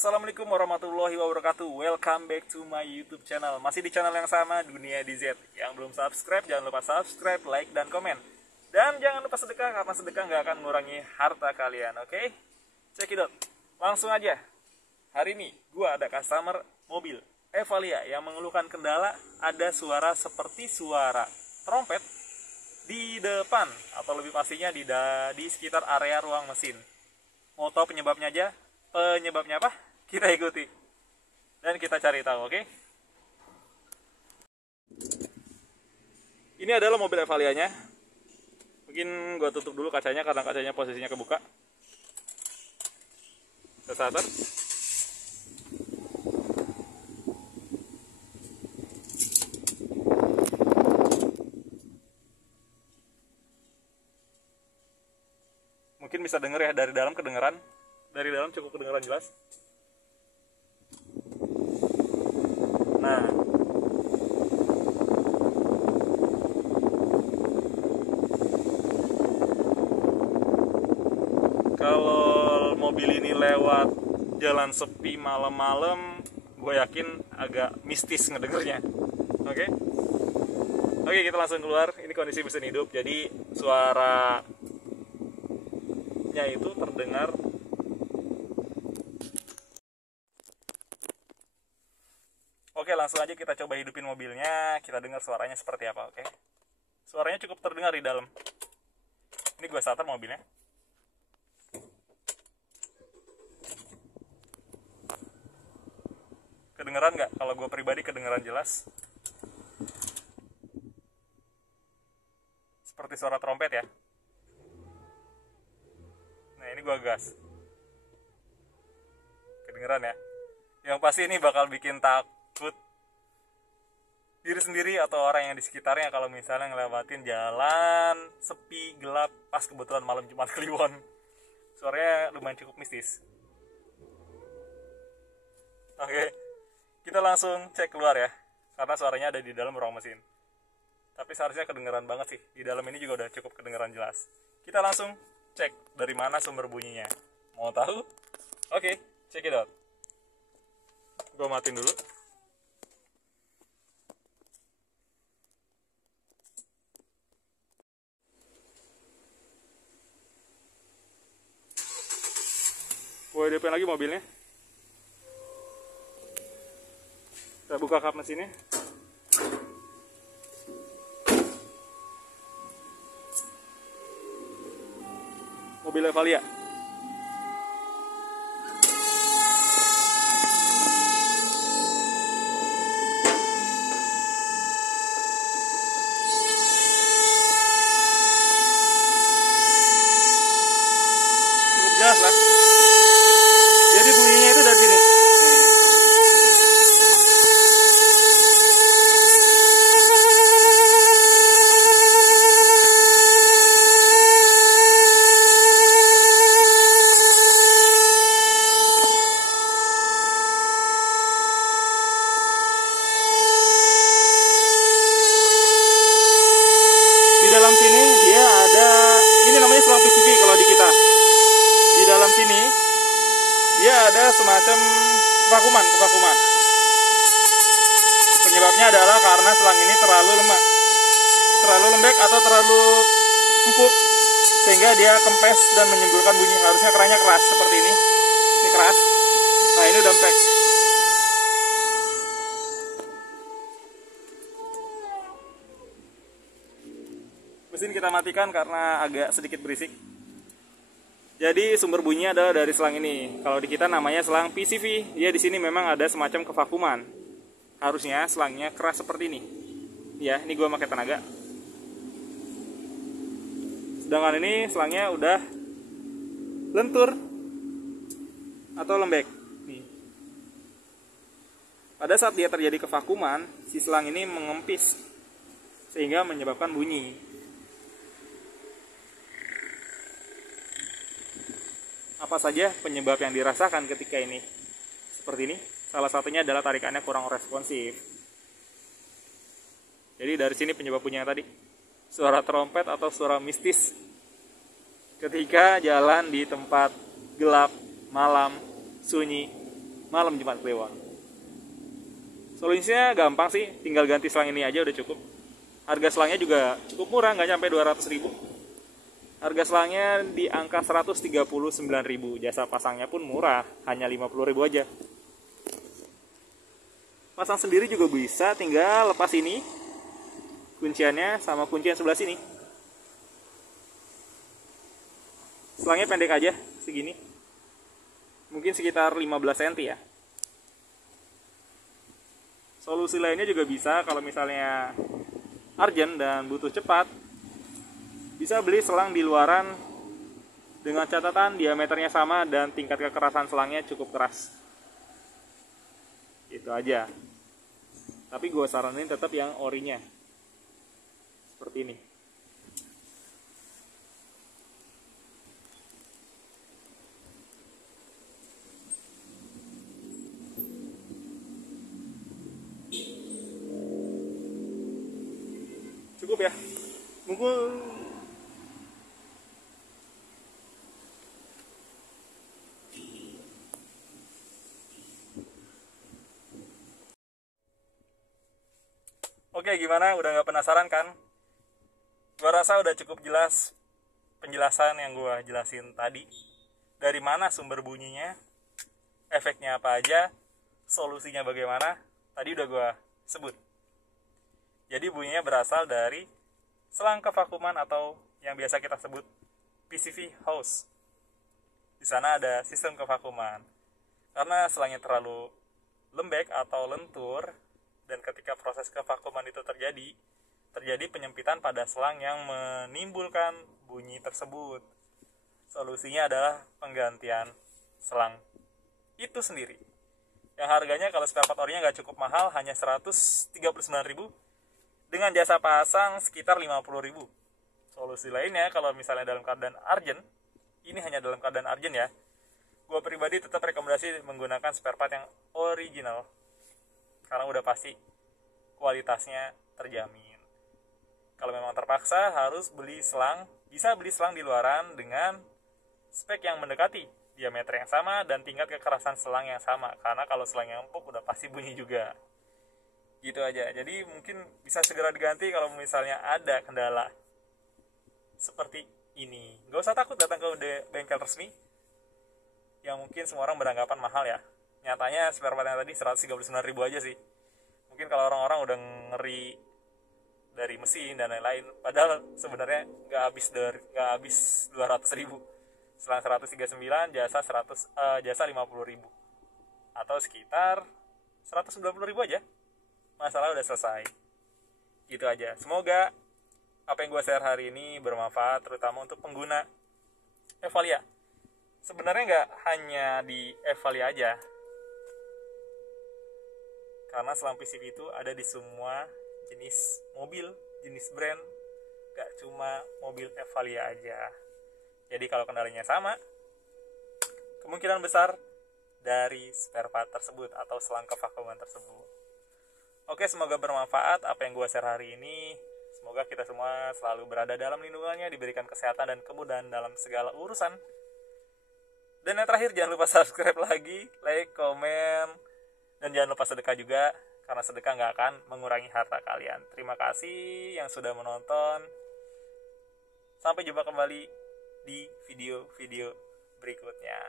Assalamualaikum warahmatullahi wabarakatuh. Welcome back to my YouTube channel. Masih di channel yang sama, Dunia DZ. Yang belum subscribe, jangan lupa subscribe, like, dan komen. Dan jangan lupa sedekah, karena sedekah nggak akan mengurangi harta kalian, oke? Check it out. Langsung aja. Hari ini, gua ada customer mobil Evalia yang mengeluhkan kendala ada suara seperti suara trompet di depan, atau lebih pastinya di sekitar area ruang mesin. Mau tahu penyebabnya aja? Penyebabnya apa? Kita ikuti dan kita cari tahu, oke? Ini adalah mobil Evalianya. Mungkin gua tutup dulu kacanya karena kacanya posisinya kebuka. Starter. Mungkin bisa denger ya, dari dalam kedengeran. Dari dalam cukup kedengeran jelas. Nah, kalau mobil ini lewat jalan sepi malam-malam, gue yakin agak mistis ngedengernya. Oke? Oke, kita langsung keluar. Ini kondisi mesin hidup, jadi suaranya itu terdengar. Oke, langsung aja kita coba hidupin mobilnya, kita dengar suaranya seperti apa, oke? Suaranya cukup terdengar di dalam. Ini gue starter mobilnya. Kedengeran nggak? Kalau gue pribadi kedengeran jelas. Seperti suara trompet ya. Nah, ini gue gas. Kedengeran ya? Yang pasti ini bakal bikin takut diri sendiri atau orang yang di sekitarnya kalau misalnya ngelewatin jalan sepi, gelap, pas kebetulan malam Jumat Kliwon. Suaranya lumayan cukup mistis. Oke, kita langsung cek keluar ya, karena suaranya ada di dalam ruang mesin. Tapi seharusnya kedengeran banget sih, di dalam ini juga udah cukup kedengeran jelas. Kita langsung cek dari mana sumber bunyinya. Mau tahu? Oke, check it out. Gue matiin dulu. Gue hidupin lagi mobilnya. Kita buka kap mesinnya. Mobil Evalia. Cukup jelas lah. Jadi bunyinya itu dari sini. Di dalam sini dia ada, ini namanya selang PCV kalau di kita. Di dalam sini dia ada semacam kevakuman. Penyebabnya adalah karena selang ini terlalu lembek atau terlalu empuk, sehingga dia kempes dan menimbulkan bunyi. Harusnya kerannya keras seperti ini. Ini keras. Nah, ini udah empuk. Mesin kita matikan karena agak sedikit berisik. Jadi sumber bunyinya adalah dari selang ini. Kalau di kita namanya selang PCV. Dia di sini memang ada semacam kevakuman. Harusnya selangnya keras seperti ini. Ya, ini gue pakai tenaga. Sedangkan ini selangnya udah lentur atau lembek. Nih. Pada saat dia terjadi kevakuman, si selang ini mengempis sehingga menyebabkan bunyi. Apa saja penyebab yang dirasakan ketika ini seperti ini? Salah satunya adalah tarikannya kurang responsif. Jadi dari sini penyebab bunyi yang tadi, suara trompet atau suara mistis ketika jalan di tempat gelap, malam, sunyi, malam Jumat Kliwon. Solusinya gampang sih, tinggal ganti selang ini aja udah cukup. Harga selangnya juga cukup murah, nggak sampai 200.000. Harga selangnya di angka 139.000. Jasa pasangnya pun murah, hanya 50.000 aja. Pasang sendiri juga bisa, tinggal lepas ini kunciannya sama kuncian sebelah sini. Selangnya pendek aja, segini. Mungkin sekitar 15 cm ya. Solusi lainnya juga bisa kalau misalnya urgent dan butuh cepat. Bisa beli selang di luaran dengan catatan diameternya sama dan tingkat kekerasan selangnya cukup keras. Itu aja. Tapi gue saranin tetap yang orinya. Seperti ini. Cukup ya. Mungkin oke, gimana? Udah nggak penasaran kan? Gua rasa udah cukup jelas penjelasan yang gua jelasin tadi. Dari mana sumber bunyinya, efeknya apa aja, solusinya bagaimana, tadi udah gua sebut. Jadi bunyinya berasal dari selang kevakuman atau yang biasa kita sebut PCV hose. Di sana ada sistem kevakuman. Karena selangnya terlalu lembek atau lentur, dan ketika proses kevakuman itu terjadi penyempitan pada selang yang menimbulkan bunyi tersebut. Solusinya adalah penggantian selang itu sendiri. Yang harganya kalau spare part orinya nggak cukup mahal, hanya 139.000 dengan jasa pasang sekitar 50.000. Solusi lainnya kalau misalnya dalam keadaan urgent, ini hanya dalam keadaan urgent ya. Gue pribadi tetap rekomendasi menggunakan spare part yang original. Karena udah pasti kualitasnya terjamin. Kalau memang terpaksa harus beli selang, bisa beli selang di luaran dengan spek yang mendekati, diameter yang sama dan tingkat kekerasan selang yang sama. Karena kalau selangnya empuk udah pasti bunyi juga. Gitu aja. Jadi mungkin bisa segera diganti kalau misalnya ada kendala seperti ini. Gak usah takut datang ke bengkel resmi yang mungkin semua orang beranggapan mahal ya. Nyatanya spare part yang tadi 139.000 aja sih. Mungkin kalau orang-orang udah ngeri dari mesin dan lain-lain, padahal sebenarnya nggak habis 200.000. Selang 139, jasa 50.000 atau sekitar 190.000 aja. Masalah udah selesai. Gitu aja. Semoga apa yang gue share hari ini bermanfaat, terutama untuk pengguna Evalia. Sebenarnya nggak hanya di Evalia aja, karena selang PCV itu ada di semua jenis mobil, jenis brand, gak cuma mobil Evalia aja. Jadi kalau kendalanya sama, kemungkinan besar dari spare part tersebut atau selang kevakuman tersebut. Oke, semoga bermanfaat apa yang gue share hari ini. Semoga kita semua selalu berada dalam lindungannya, diberikan kesehatan dan kemudahan dalam segala urusan. Dan yang terakhir, jangan lupa subscribe lagi, like, komen, dan jangan lupa sedekah juga, karena sedekah nggak akan mengurangi harta kalian. Terima kasih yang sudah menonton. Sampai jumpa kembali di video-video berikutnya.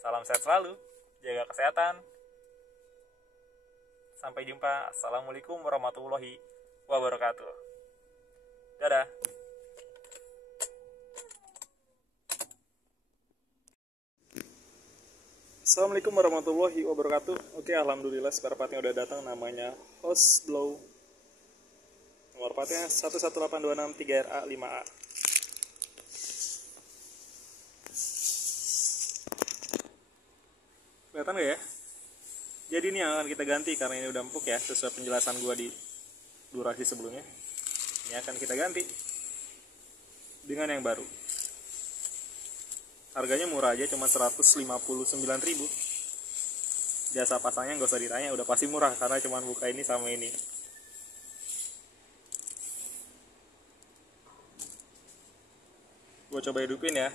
Salam sehat selalu, jaga kesehatan. Sampai jumpa. Assalamualaikum warahmatullahi wabarakatuh. Dadah. Assalamualaikum warahmatullahi wabarakatuh. Oke, alhamdulillah spare partnya udah datang, namanya Hose Blow. Nomor partnya 118263RA5A. Kelihatan gak ya? Jadi ini yang akan kita ganti karena ini udah empuk ya, sesuai penjelasan gua di durasi sebelumnya. Ini akan kita ganti dengan yang baru. Harganya murah aja, cuma 159.000. Jasa pasangnya nggak usah ditanya, udah pasti murah karena cuma buka ini sama ini. Gue coba hidupin ya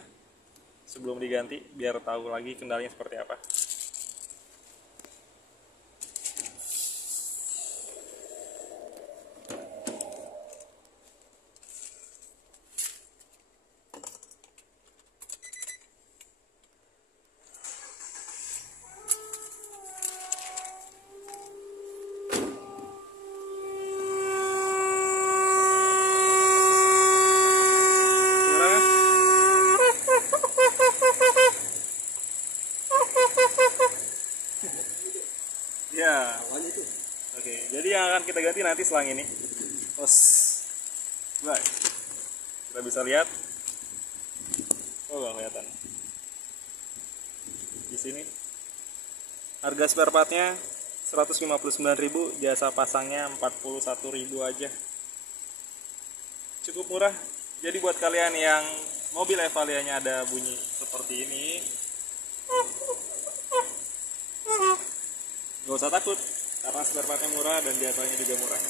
sebelum diganti biar tahu lagi kendalanya seperti apa. Ya. Oke, jadi yang akan kita ganti nanti selang ini. Terus, baik. Kita bisa lihat. Oh, nggak kelihatan. Di sini. Harga spare partnya 159.000, jasa pasangnya 41.000 aja. Cukup murah. Jadi buat kalian yang mobil Evalia-nya ada bunyi seperti ini, gak usah takut karena spare partnya murah dan jasanya juga murah.